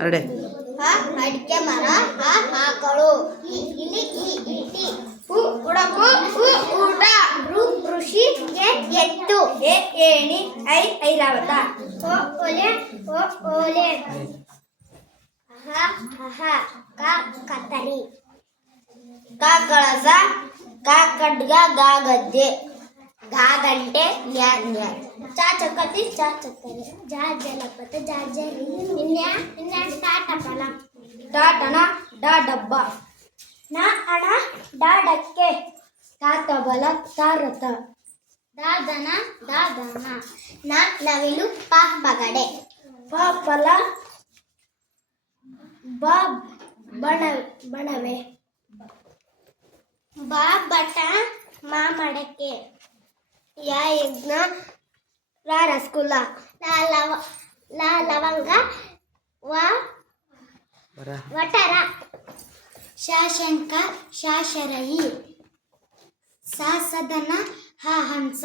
ಅರಡೆ. ಹ ಅಡಿಕೆ ಮರ. ಹ ಆಕಳು. ಇಲಿ ಇಟಿ. ಉಡಪು ಊಟ. ಋಷಿ ಎತ್ತು. ಏಣಿ. ಐರಾವತ. ಒಲೆ ಓಲೆ. ಕತ್ತರಿ. ಕಳಸ. ಖಡ್ಗ. ಗದ್ದೆ. ಗಂಟೆ. ಚಾ ಚಕ್ಕರೆ. ಜಲಪತ. ಜರಿ. ಟಾಟಫಲ. ಟಾಟನ. ಡಬ್ಬ. ಅಣ. ಡಕ್ಕೆ. ತಬಲ. ರಥ. ದಾದನ. ನವಿಲು. ಪಗಡೆ. ಫಲ. ಬಣವೆ. ಬಟ. ಮಡಕೆ. ಯಜ್ಞ. ರಸಗುಲ್ಲ. ಲವಂಗ. ವಟರ. ಶಶಂಕ. ಶಾಶರಯಿ. ಸದನ. ಹಂಸ.